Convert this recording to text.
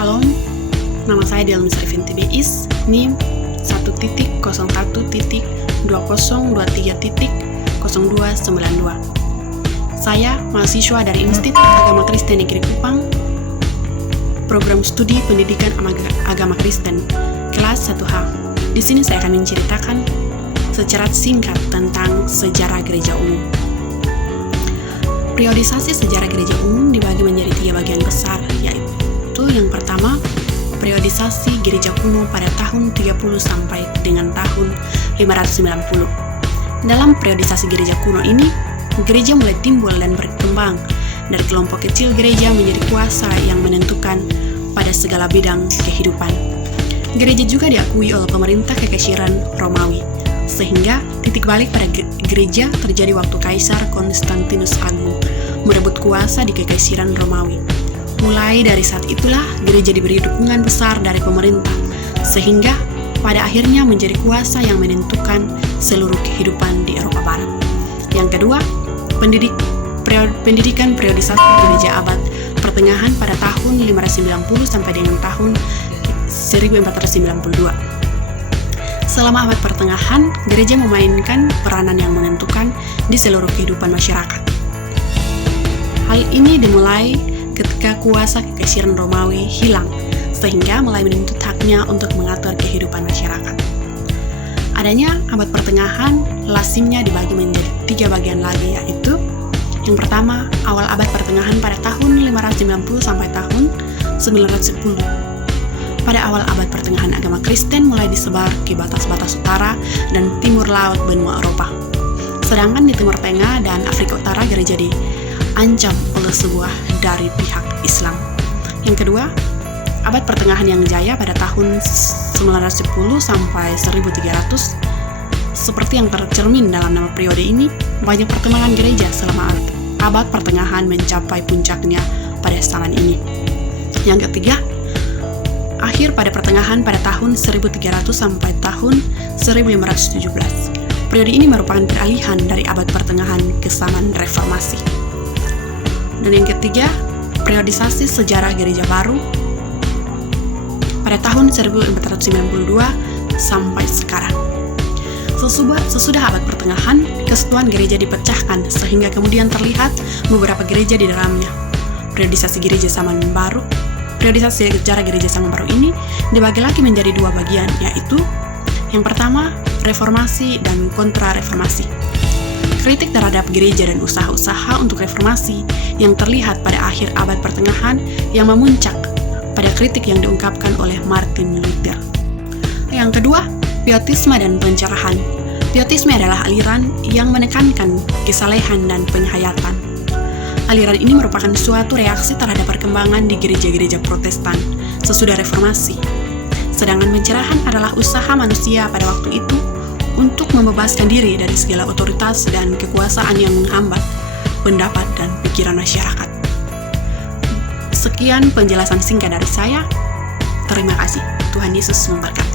Salam, nama saya Delmi Sarifin TBIS, NIM 1.01.2023.0292. Saya mahasiswa dari Institut Agama Kristen Negeri Kupang, program studi pendidikan agama Kristen, kelas 1H. Di sini saya akan menceritakan secara singkat tentang sejarah gereja umum. Periodisasi sejarah gereja umum dibagi menjadi 3 bagian besar, yaitu yang pertama, periodisasi gereja kuno pada tahun 30 sampai dengan tahun 590. Dalam periodisasi gereja kuno ini, gereja mulai timbul dan berkembang dari kelompok kecil gereja menjadi kuasa yang menentukan pada segala bidang kehidupan. Gereja juga diakui oleh pemerintah Kekaisaran Romawi, sehingga titik balik pada gereja terjadi waktu Kaisar Konstantinus Agung merebut kuasa di Kekaisaran Romawi. Mulai dari saat itulah gereja diberi dukungan besar dari pemerintah, sehingga pada akhirnya menjadi kuasa yang menentukan seluruh kehidupan di Eropa Barat. Yang kedua, pendidikan periodisasi gereja abad pertengahan pada tahun 590 sampai dengan tahun 1492. Selama abad pertengahan, gereja memainkan peranan yang menentukan di seluruh kehidupan masyarakat. Hal ini dimulai ketika kuasa Kekaisaran Romawi hilang, sehingga mulai menuntut haknya untuk mengatur kehidupan masyarakat. Adanya abad pertengahan, lazimnya dibagi menjadi 3 bagian lagi, yaitu yang pertama, awal abad pertengahan pada tahun 590 sampai tahun 910. Pada awal abad pertengahan, agama Kristen mulai disebar ke batas-batas utara dan timur laut benua Eropa. Sedangkan di Timur Tengah dan Afrika Utara, gereja diancam oleh sebuah dari pihak Islam. Yang kedua, abad pertengahan yang jaya pada tahun 910 sampai 1300. Seperti yang tercermin dalam nama periode ini, banyak perkembangan gereja selama abad pertengahan mencapai puncaknya pada zaman ini. Yang ketiga, akhir pada pertengahan pada tahun 1300 sampai tahun 1517. Periode ini merupakan peralihan dari abad pertengahan ke zaman reformasi. Dan yang ketiga, periodisasi sejarah gereja baru pada tahun 1492 sampai sekarang. Sesudah abad pertengahan, kesatuan gereja dipecahkan sehingga kemudian terlihat beberapa gereja di dalamnya. Periodisasi sejarah gereja zaman baru ini dibagi lagi menjadi 2 bagian, yaitu yang pertama, reformasi dan kontra-reformasi. Kritik terhadap gereja dan usaha-usaha untuk reformasi yang terlihat pada akhir abad pertengahan yang memuncak pada kritik yang diungkapkan oleh Martin Luther. Yang kedua, pietisme dan pencerahan. Pietisme adalah aliran yang menekankan kesalehan dan penghayatan. Aliran ini merupakan suatu reaksi terhadap perkembangan di gereja-gereja Protestan sesudah reformasi. Sedangkan pencerahan adalah usaha manusia pada waktu itu untuk membebaskan diri dari segala otoritas dan kekuasaan yang menghambat pendapat dan pikiran masyarakat. Sekian penjelasan singkat dari saya. Terima kasih. Tuhan Yesus memberkati.